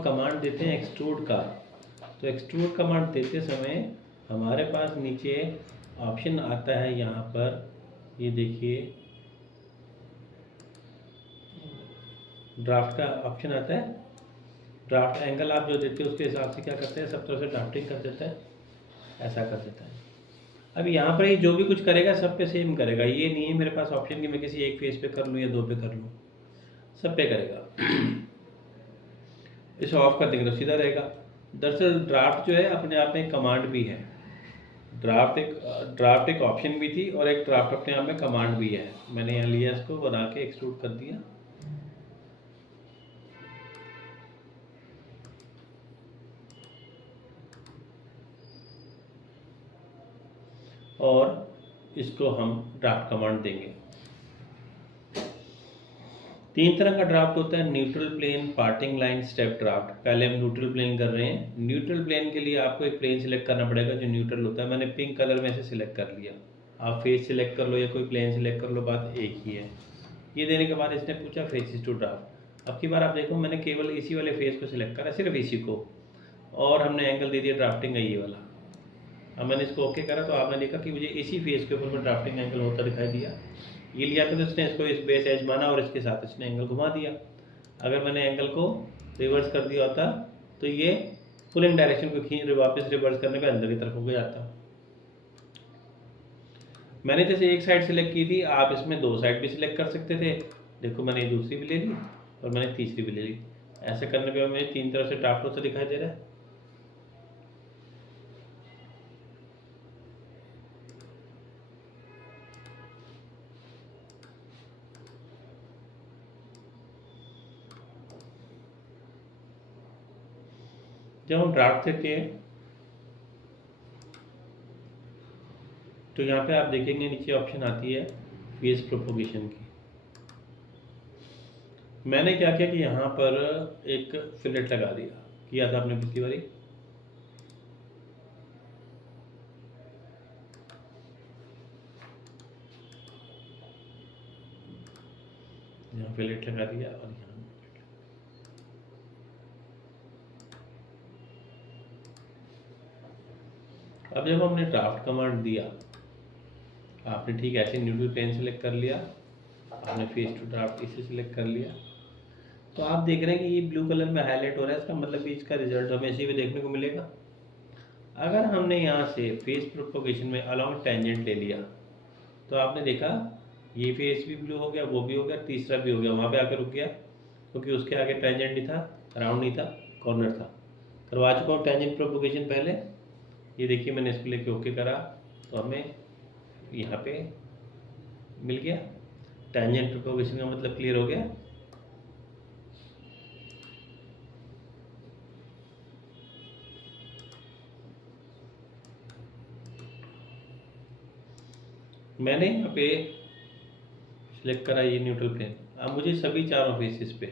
हम कमांड देते हैं एक्सट्रूड का, तो एक्सट्रूड कमांड देते समय हमारे पास नीचे ऑप्शन आता है, यहाँ पर ये देखिए ड्राफ्ट का ऑप्शन आता है। ड्राफ्ट एंगल आप जो देते हो उसके हिसाब से क्या करते हैं, सब तरह से ड्राफ्टिंग कर देता है, ऐसा कर देता है। अब यहाँ पर ये जो भी कुछ करेगा सब पे सेम करेगा, ये नहीं है मेरे पास ऑप्शन कि मैं किसी एक फेस पे कर लूँ या दो पे कर लूँ, सब पे करेगा। इसे ऑफ कर देंगे तो सीधा रहेगा। दरअसल ड्राफ्ट जो है अपने आप में एक कमांड भी है, ड्राफ्ट एक ऑप्शन भी थी और एक ड्राफ्ट अपने आप में कमांड भी है। मैंने यहाँ लिया, इसको बना के एक्सट्रूड कर दिया। और इसको हम ड्राफ्ट कमांड देंगे। तीन तरह का ड्राफ्ट होता है, neutral plane, parting line, step draft. पहले हम न्यूट्रल प्लेन कर रहे हैं। न्यूट्रल प्लेन के लिए आपको एक प्लेन सिलेक्ट करना पड़ेगा जो न्यूट्रल होता है। मैंने पिंक कलर में से सिलेक्ट कर लिया। आप फेस सिलेक्ट कर लो या कोई प्लेन सिलेक्ट कर लो, बात एक ही है। ये देने के बाद इसने पूछा फेसिस टू ड्राफ्ट। अब की बार आप देखो मैंने केवल इसी वाले फेस को सिलेक्ट करा, सिर्फ इसी को, और हमने एंगल दे दिया ड्राफ्टिंग का ये वाला। अब मैंने इसको ओके करा तो आपने देखा कि मुझे इसी फेस के ऊपर में ड्राफ्टिंग एंगल होता दिखाई दिया। ये लिया था तो इसने इसको इस बेस एज माना और इसके साथ इसने एंगल घुमा दिया। अगर मैंने एंगल को रिवर्स कर दिया होता तो ये पुलिंग डायरेक्शन को खींच वापस रिवर्स करने पे अंदर की तरफ हो जाता। मैंने जैसे एक साइड सिलेक्ट की थी, आप इसमें दो साइड भी सिलेक्ट कर सकते थे। देखो मैंने दूसरी भी ले ली और मैंने तीसरी भी ले ली। ऐसे करने पे हमें तीन तरफ से ड्राफ्ट होता दिखाई दे रहा है। जब हम ड्राफ्ट देते हैं तो यहाँ पे आप देखेंगे नीचे ऑप्शन आती है फेस प्रोपोगेशन की। मैंने क्या किया कि यहाँ पर एक फिलेट लगा दिया, किया था आपने पिछली बारी। यहाँ फिलेट लगा दिया और यहाँ अब जब हमने ड्राफ्ट कमांड दिया, आपने ठीक ऐसे न्यूट्रल प्लेन सेलेक्ट कर लिया, आपने फेस टू ड्राफ्ट इसे सिलेक्ट कर लिया, तो आप देख रहे हैं कि ये ब्लू कलर में हाईलाइट हो रहा है। इसका मतलब कि इसका रिजल्ट हमें इसी में देखने को मिलेगा। अगर हमने यहाँ से फेस प्रोपोगेशन में अलॉन्ग टेंजेंट ले लिया तो आपने देखा ये फेस भी ब्लू हो गया, वो भी हो गया, तीसरा भी हो गया, वहाँ पे आकर रुक गया क्योंकि उसके आगे टेंजेंट नहीं था, राउंड नहीं था, कॉर्नर था। करवा चुका हूँ टेंजेंट प्रोपोगेशन पहले। ये देखिए मैंने इसको लेके ओके करा तो हमें यहाँ पे मिल गया। टेंजेंट प्रोपोगेशन का मतलब क्लियर हो गया। मैंने यहाँ पे सिलेक्ट करा ये न्यूट्रल प्लेन। अब मुझे सभी चारों फेसेस पे,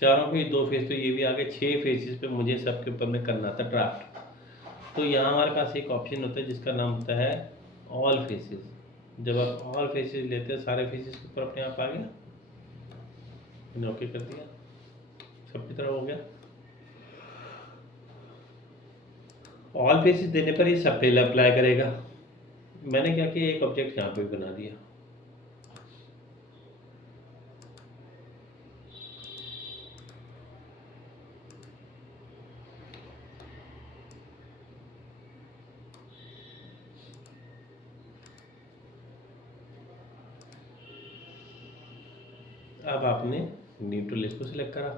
चारों पे दो फेस तो ये भी आगे 6 फेसेस पे मुझे सबके ऊपर में करना था ड्राफ्ट। तो यहाँ हमारे पास एक ऑप्शन होता है जिसका नाम होता है ऑल फेसेस। जब आप ऑल फेसेस लेते हैं सारे फेसेस के ऊपर अपने आप आ गया, मैंने ओके कर दिया, सबकी तरह हो गया। ऑल फेसेस देने पर ये सब पे अप्लाई करेगा। मैंने क्या किया, एक ऑब्जेक्ट यहाँ पे बना दिया। अब आपने न्यूट्रल इसको सिलेक्ट करा।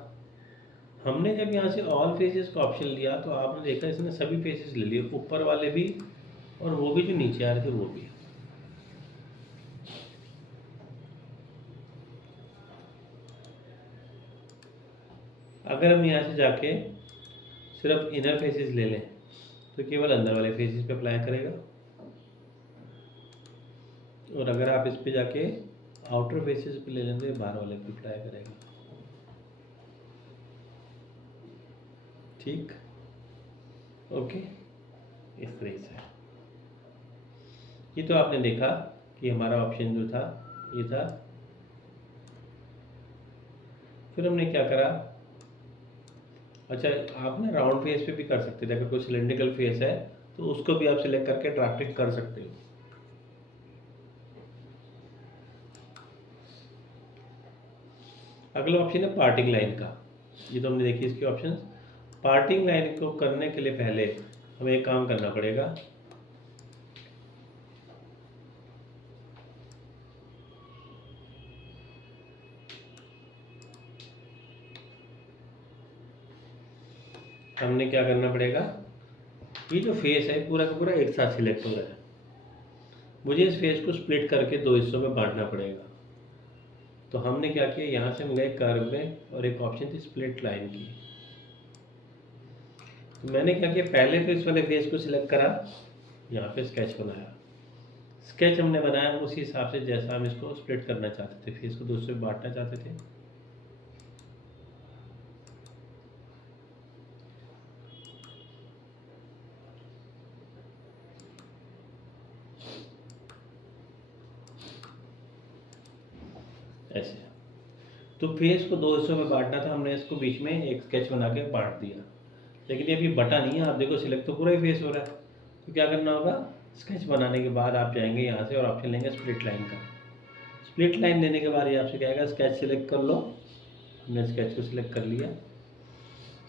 हमने जब यहाँ से ऑल फेसेस का ऑप्शन लिया तो आपने देखा इसने सभी फेसेस ले लिए, ऊपर वाले भी और वो भी जो नीचे आ रहे थे वो भी। अगर हम यहाँ से जाके सिर्फ इनर फेसेस ले लें तो केवल अंदर वाले फेसेस पे अप्लाई करेगा, और अगर आप इस पे जाके आउटर फेसेस पे ले लेंगे बाहर वाले पे अप्लाई करेगा। ठीक, ओके। इस तरह से ये तो आपने देखा कि हमारा ऑप्शन जो था ये था। फिर हमने क्या करा, अच्छा, आप ना राउंड फेस पे भी कर सकते थे, अगर कोई सिलेंड्रिकल फेस है तो उसको भी आप सिलेक्ट करके ड्राफ्टिंग कर सकते हो। अगला ऑप्शन है पार्टिंग लाइन का। ये तो हमने देखी इसके ऑप्शंस। पार्टिंग लाइन को करने के लिए पहले हमें एक काम करना पड़ेगा। हमने क्या करना पड़ेगा, ये जो फेस है पूरा का पूरा एक साथ सिलेक्ट हो रहा है, मुझे इस फेस को स्प्लिट करके दो हिस्सों में बांटना पड़ेगा। तो हमने क्या किया, यहाँ से हम गए कर्व में और एक ऑप्शन थी स्प्लिट लाइन की। तो मैंने क्या किया, पहले तो इस वाले फेस को सिलेक्ट करा, यहाँ पे स्केच बनाया। स्केच हमने बनाया उसी हिसाब से जैसा हम इसको स्प्लिट करना चाहते थे, फेस को दो हिस्सों में बांटना चाहते थे। ऐसे तो फेस को दो हिस्सों में बांटना था, हमने इसको बीच में एक स्केच बना के बांट दिया। लेकिन ये अभी बटा नहीं है, आप देखो सिलेक्ट तो पूरा ही फेस हो रहा है। तो क्या करना होगा, स्केच बनाने के बाद आप जाएंगे यहाँ से और ऑप्शन लेंगे स्प्लिट लाइन का। स्प्लिट लाइन लेने के बाद ये आपसे कहेगा स्केच सिलेक्ट कर लो। हमने स्केच को सिलेक्ट कर लिया।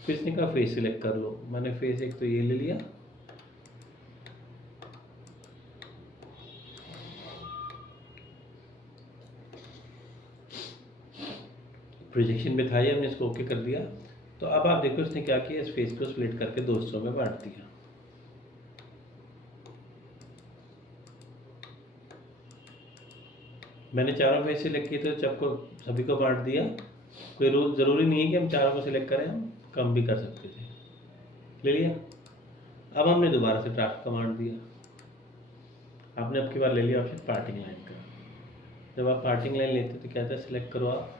फिर इसने कहा फेस सिलेक्ट कर लो, मैंने फेस एक तो ये ले लिया। प्रोजेक्शन में था ये, हमने इसको ओके कर दिया। तो अब आप देखो इसने क्या किया, इस फेस को स्प्लिट करके दो हिस्सों में बांट दिया। मैंने चारों फेस सिलेक्ट किए तो सबको सभी को बांट दिया। कोई रूल ज़रूरी नहीं है कि हम चारों को सिलेक्ट करें, हम कम भी कर सकते थे। ले लिया। अब हमने दोबारा से ड्राफ्ट का बांट दिया। आपने अब की बार ले लिया ऑप्शन पार्टिंग लाइन का। जब आप पार्टिंग लाइन लेते तो क्या था, सिलेक्ट करो आप।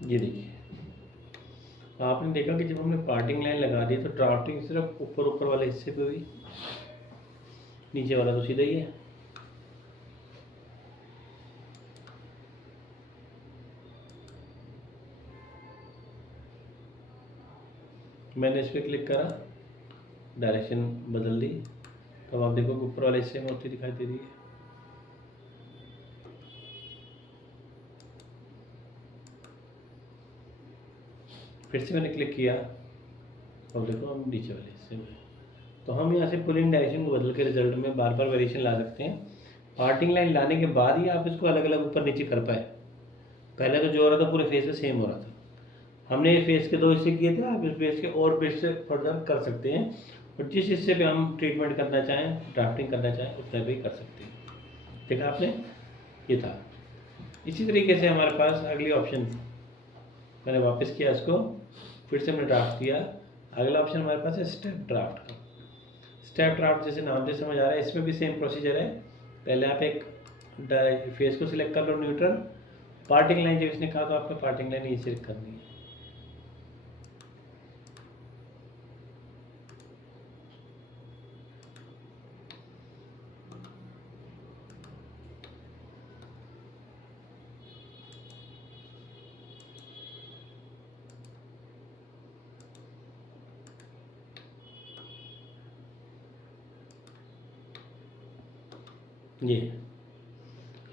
ये देखिए, आपने देखा कि जब हमने पार्टिंग लाइन लगा दी तो ड्राफ्टिंग सिर्फ ऊपर ऊपर वाले हिस्से पे हुई, नीचे वाला तो सीधा ही है। मैंने इस पर क्लिक करा, डायरेक्शन बदल दी, तो आप देखो कि ऊपर वाले हिस्से में होती दिखाई दे रही है। फिर से मैंने क्लिक किया और देखो हम नीचे वाले हिस्से में। तो हम यहाँ से पुलिंग डायरेक्शन को बदल के रिजल्ट में बार बार वेरिएशन ला सकते हैं। पार्टिंग लाइन लाने के बाद ही आप इसको अलग अलग ऊपर नीचे कर पाए। पहले तो जो हो रहा था पूरे फेस में सेम हो रहा था। हमने ये फेस के दो हिस्से किए थे, आप इस फेस के और भी हिस्से फर्दर कर सकते हैं, और जिस हिस्से पे हम ट्रीटमेंट करना चाहें, ड्राफ्टिंग करना चाहें, उतना भी कर सकते हैं। देखा आपने, ये था। इसी तरीके से हमारे पास अगली ऑप्शन थी। मैंने वापस किया इसको, फिर से मैंने ड्राफ्ट किया। अगला ऑप्शन हमारे पास है स्टेप ड्राफ्ट का। स्टेप ड्राफ्ट जैसे नाम से समझ आ रहा है, इसमें भी सेम प्रोसीजर है। पहले आप एक फेस को सिलेक्ट कर लो न्यूट्रल। पार्टिंग लाइन जब इसने कहा तो आपको पार्टिंग लाइन ये सिलेक्ट करनी है। ये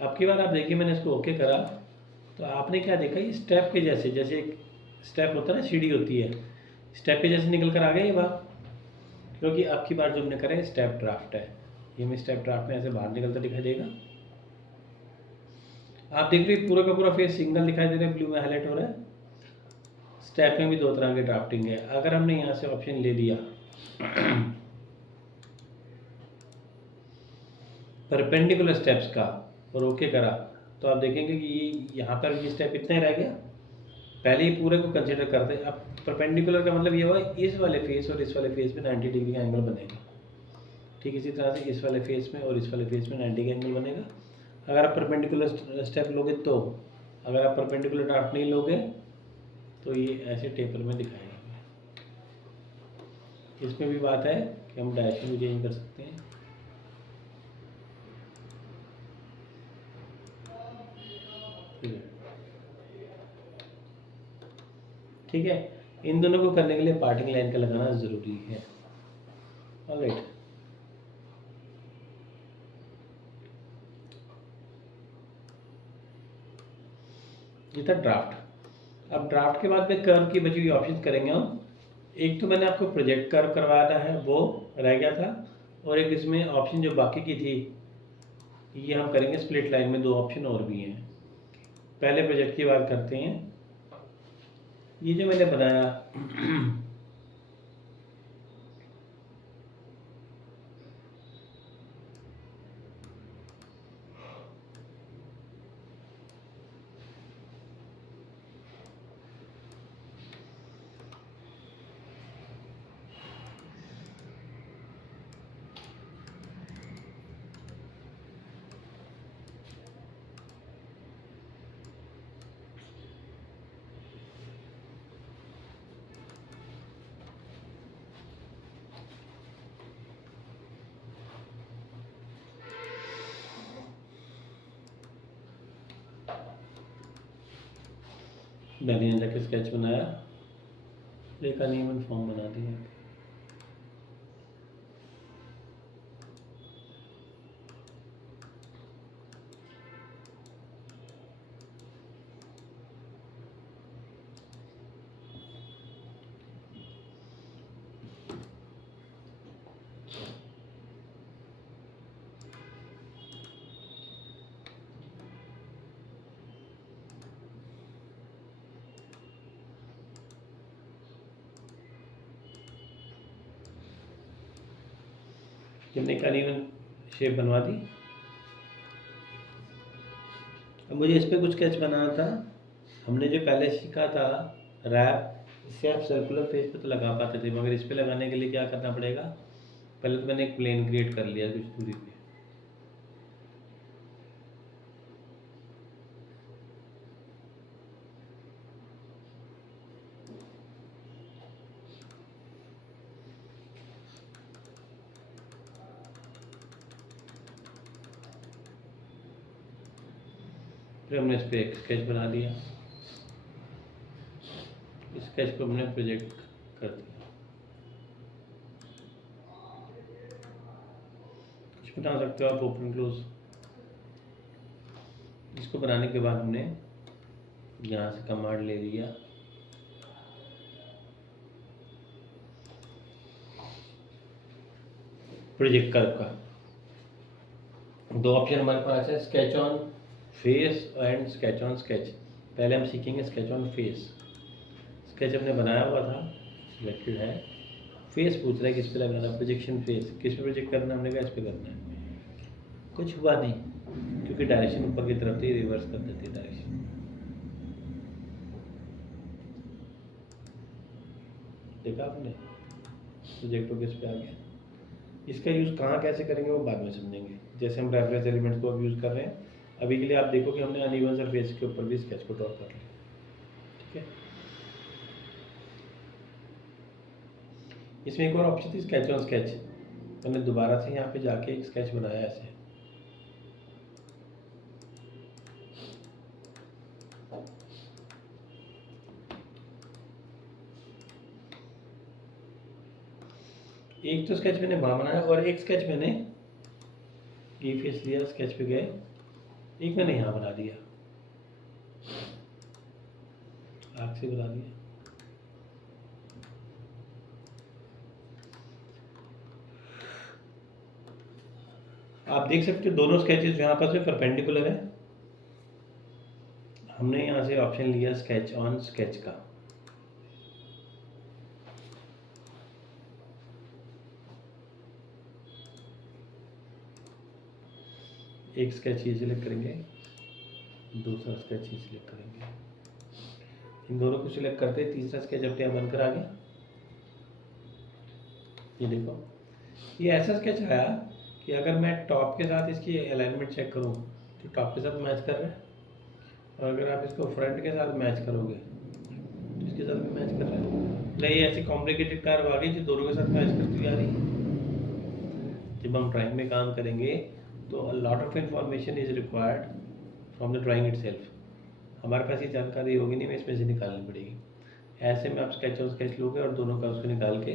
आपकी बार आप देखिए, मैंने इसको ओके करा तो आपने क्या देखा, ये स्टेप के जैसे, जैसे एक स्टेप होता है ना, सीढ़ी होती है, स्टेप के जैसे निकल कर आ गया ये बार। क्योंकि आपकी बार जो हमने करा है स्टेप ड्राफ्ट है, ये हमें स्टेप ड्राफ्ट में ऐसे बाहर निकलता दिखाई देगा। आप देख रहे पूरा का पूरा फेस सिंगल दिखाई दे रहा है, ब्लू में हाईलाइट हो रहा है। स्टेप में भी दो तरह की ड्राफ्टिंग है। अगर हमने यहाँ से ऑप्शन ले लिया परपेंडिकुलर स्टेप्स का और ओके करा, तो आप देखेंगे कि ये यहाँ पर ये स्टेप इतना ही रह गया। पहले ही पूरे को कंसिडर करते हैं। अब परपेंडिकुलर का मतलब ये हुआ इस वाले फेस और इस वाले फेस में 90 डिग्री का एंगल बनेगा। ठीक इसी तरह से इस वाले फेस में और इस वाले फेस में 90 का एंगल बनेगा। अगर आप परपेंडिकुलर स्टेप लोगे तो, अगर आप परपेंडिकुलर ड्राफ्ट नहीं लोगे तो ये ऐसे टेपर में दिखाएगा। इसमें भी बात है कि हम डायरेक्शन भी चेंज कर सकते हैं। ठीक है, इन दोनों को करने के लिए पार्टिंग लाइन का लगाना ज़रूरी है। ऑलराइट, ये था ड्राफ्ट। अब ड्राफ्ट के बाद में कर्व की बची हुई ऑप्शन करेंगे हम। एक तो मैंने आपको प्रोजेक्ट कर्व करवाना है, वो रह गया था, और एक इसमें ऑप्शन जो बाकी की थी ये हम करेंगे स्प्लिट लाइन में। दो ऑप्शन और भी हैं। पहले प्रोजेक्ट की बात करते हैं। ये जो मैंने बनाया मैंने यहाँ जाके स्केच बनाया, एक अनइवन फॉर्म बना दिया। हमने एक अनइवन शेप बनवा दी। अब मुझे इस पर कुछ स्केच बनाना था। हमने जो पहले सीखा था रैप, इससे आप सर्कुलर फेस पे तो लगा पाते थे, मगर इस पे लगाने के लिए क्या करना पड़ेगा। पहले तो मैंने एक प्लेन क्रिएट कर लिया कुछ दूरी पे। फिर हमने इस पर एक स्केच बना दिया। इस स्केच को हमने प्रोजेक्ट कर दिया। कुछ बना सकते हो आप, ओपन क्लोज। इसको बनाने के बाद हमने यहाँ से कमांड ले लिया, प्रोजेक्ट कर्व का। दो ऑप्शन हमारे पास है, sketch on face and sketch on sketch. पहले हम सीखेंगे स्केच ऑन फेस। स्केच हमने बनाया हुआ था, सिलेक्टेड है। फेस पूछ रहा है किस पे लगाना, प्रोजेक्शन फेस किस पे प्रोजेक्ट करना है। हमने कहा इस पे करना है। कुछ हुआ नहीं क्योंकि डायरेक्शन ऊपर की तरफ थी, रिवर्स कर देती है डायरेक्शन। देखा आपने, प्रोजेक्ट को किस पे आ गया। इसका यूज़ कहाँ कैसे करेंगे वो बाद में समझेंगे। जैसे हम रेफरेंस एलिमेंट को अब यूज़ कर रहे हैं, अभी के लिए आप देखो कि हमने अनइवन सरफेस के ऊपर भी स्केच को ड्रॉ कर लिया। ठीक है, इसमें एक और ऑप्शन थी स्केच ऑन स्केच। मैंने दोबारा से यहाँ पे जाके एक स्केच बनाया ऐसे। एक तो स्केच मैंने वहाँ बनाया और एक स्केच मैंने ई फेस लिया, स्केच पे गए, एक मैंने यहाँ बना दिया, आग से बना दिया। आप देख सकते हो दोनों स्केचेस यहाँ पर से परपेंडिकुलर है। हमने यहाँ से ऑप्शन लिया स्केच ऑन स्केच का। एक स्केच ये सिलेक्ट करेंगे, दूसरा स्केच ये सिलेक्ट करेंगे, इन दोनों को सिलेक्ट करते तीसरा स्केच अपने आप बनकर आ गया। ये देखो, ये ऐसा स्केच आया कि अगर मैं टॉप के साथ इसकी अलाइनमेंट चेक करूँ तो टॉप के साथ मैच कर रहा है, और अगर आप इसको फ्रंट के साथ मैच करोगे तो इसके साथ भी मैच कर रहा है। नहीं, ये ऐसी कॉम्प्लिकेटेड कार आ गई जो दोनों के साथ मैच करती हुई आ रही है। जब हम ड्राइंग में काम करेंगे तो a lot of information is required from the drawing itself. हमारे पास ये जानकारी होगी नहीं, मैं इसमें से निकालनी पड़ेगी। ऐसे में आप स्केच और स्केच लोगे और दोनों का उसको निकाल के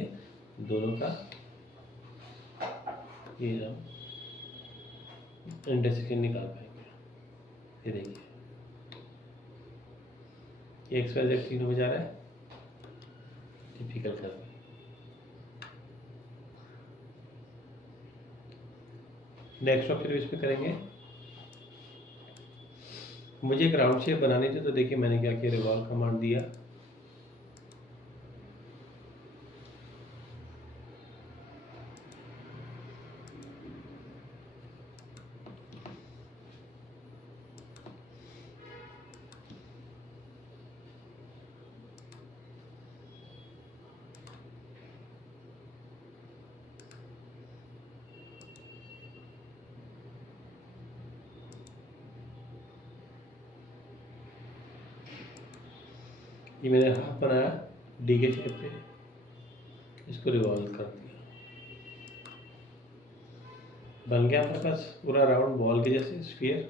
दोनों का ये इंटरसेक्शन निकाल पाएंगे। ये देखिए, ये एक्स वाई जेड तीनों में जा रहा है, टिपिकल कर। नेक्स्ट फिर इस पे करेंगे। मुझे एक राउंड शेप बनानी थी, तो देखिए मैंने क्या किया, रिवॉल्व कमांड दिया, ये मैंने हाफ बनाया डी के शेप पे, इसको रिवॉल्व कर दिया, बन गया हमारे पास पूरा राउंड बॉल के जैसे स्फीयर।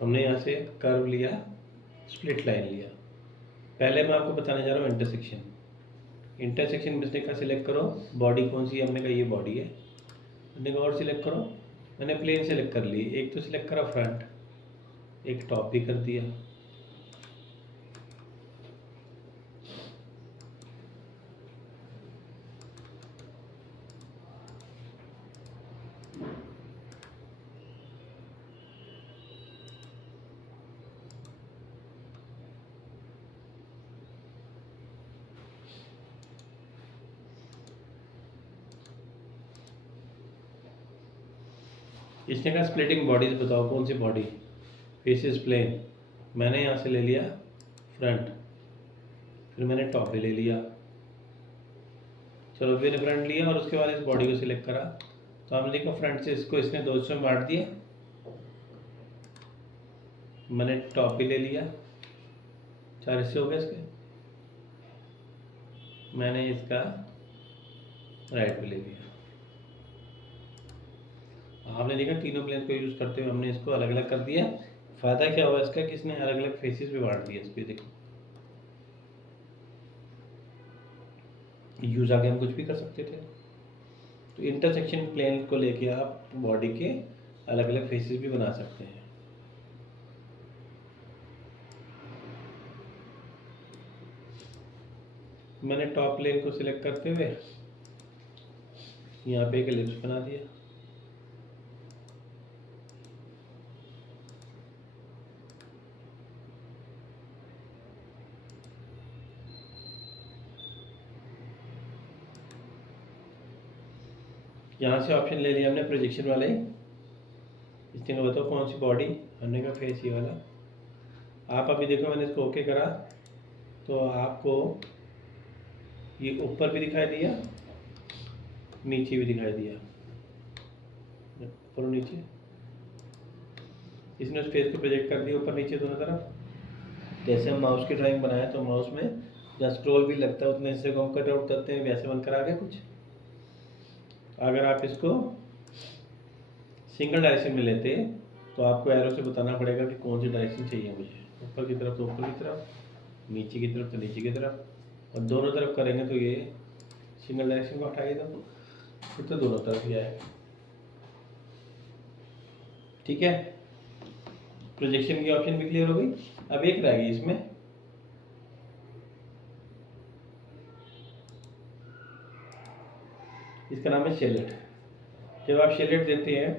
हमने यहाँ से कर्व लिया, स्प्लिट लाइन लिया। पहले मैं आपको बताने जा रहा हूँ इंटरसेक्शन। इंटरसेक्शन में का सिलेक्ट करो, बॉडी कौन सी है, हमने कहा ये बॉडी है। हमने कहा और सिलेक्ट करो, मैंने प्लेन सेलेक्ट कर ली, एक तो सिलेक्ट करा फ्रंट, एक टॉप भी कर दिया। इसने कहा स्प्लिटिंग बॉडीज बताओ कौन सी बॉडी, फेसेस प्लेन, मैंने यहाँ से ले लिया फ्रंट, फिर मैंने टॉप भी ले लिया। चलो फिर फ्रंट लिया और उसके बाद इस बॉडी को सिलेक्ट करा, तो हमने देखा फ्रंट से इसको इसने 2 हिस्सों में बांट दिया। मैंने टॉप भी ले लिया, 4 हिस्से हो गए इसके, मैंने इसका राइट भी ले लिया। आपने देखा तीनों प्लेन को यूज़ करते हुए हमने इसको अलग अलग कर दिया। फ़ायदा क्या हुआ इसका कि इसने अलग अलग फेसेस भी बांट दिए इसको। देखो, यूज़ आगे हम कुछ भी कर सकते थे। तो इंटरसेक्शन प्लेन को लेके आप बॉडी के अलग अलग फेसेस भी बना सकते हैं। मैंने टॉप प्लेन को सिलेक्ट करते हुए यहाँ पे एक एलिप्स बना दिया। यहाँ से ऑप्शन ले लिया हमने प्रोजेक्शन वाले, इसने बताओ कौन सी बॉडी, हमने का फेस ये वाला। आप अभी देखो मैंने इसको ओके करा तो आपको ये ऊपर भी दिखाई दिया, नीचे भी दिखाई दिया, ऊपर और नीचे। इसने उस फेस को प्रोजेक्ट कर दिया ऊपर नीचे दोनों तरफ। जैसे हम माउस की ड्राइंग बनाए तो माउस में जहाँ स्क्रॉल भी लगता है उतने हिस्से को हम कट आउट करते हैं, वैसे बनकर आ गया कुछ। अगर आप इसको सिंगल डायरेक्शन में लेते तो आपको एरो से बताना पड़ेगा कि कौन सी डायरेक्शन चाहिए मुझे, ऊपर की तरफ तो ऊपर की तरफ, नीचे की तरफ तो नीचे की तरफ, और दोनों तरफ करेंगे तो ये सिंगल डायरेक्शन को हटाइए। तो फिर तो दोनों तरफ ही आएगा। ठीक है, प्रोजेक्शन की ऑप्शन भी क्लियर हो गई। अब एक रह गई इसमें, इसका नाम है शेलेट। जब आप शेलेट देते हैं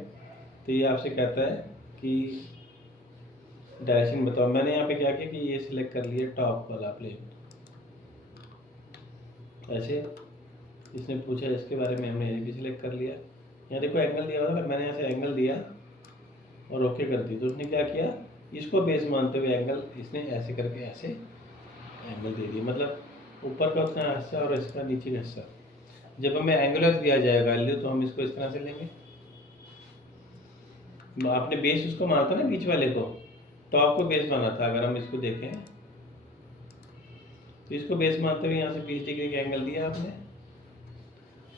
तो ये आपसे कहता है कि डायरेक्शन बताओ। मैंने यहाँ पे क्या किया कि ये सिलेक्ट कर लिया टॉप वाला प्लेन, ऐसे इसने पूछा इसके बारे में, हमने ये भी सिलेक्ट कर लिया। यहाँ देखो एंगल दिया हुआ था, मैंने यहाँ से एंगल दिया और ओके कर दी, तो उसने क्या किया, इसको बेस मानते हुए एंगल इसने ऐसे करके ऐसे एंगल दे दिया, मतलब ऊपर का उसका हिस्सा और इसका नीचे का हिस्सा। जब हमें एंगुलर दिया जाएगा वैल्यू तो हम इसको इस तरह से लेंगे। आपने बेस उसको माना था ना, बीच वाले को, टॉप को बेस माना था। अगर हम इसको देखें तो इसको बेस मानते हुए यहाँ से 20 डिग्री का एंगल दिया आपने,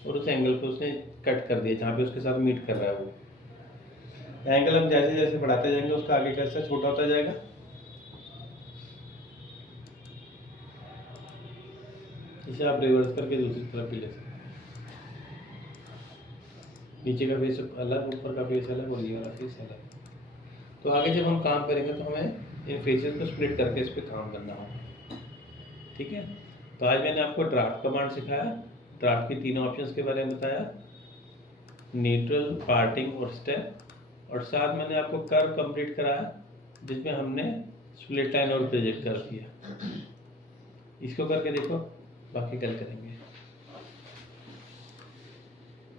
और उस एंगल को उसने कट कर दिया जहाँ पे उसके साथ मीट कर रहा है वो एंगल। हम जैसे जैसे बढ़ाते जाएंगे उसका आगे का हिस्सा छोटा होता जाएगा। इसे आप रिवर्स करके दूसरी तरफ भी ले सकते हैं। नीचे का फेस अलग, ऊपर का फेस अलग और ये वाला फेस अलग। तो आगे जब हम काम करेंगे तो हमें इन फेसेस को स्प्लिट करके इस पर काम करना होगा। ठीक है, तो आज मैंने आपको ड्राफ्ट कमांड सिखाया, ड्राफ्ट की तीनों ऑप्शंस के बारे में बताया, न्यूट्रल, पार्टिंग और स्टेप, और साथ मैंने आपको कर्व कंप्लीट कराया जिसमें हमने स्प्लिट लाइन और प्रोजेक्ट कर दिया। इसको करके देखो, बाकी कल करेंगे।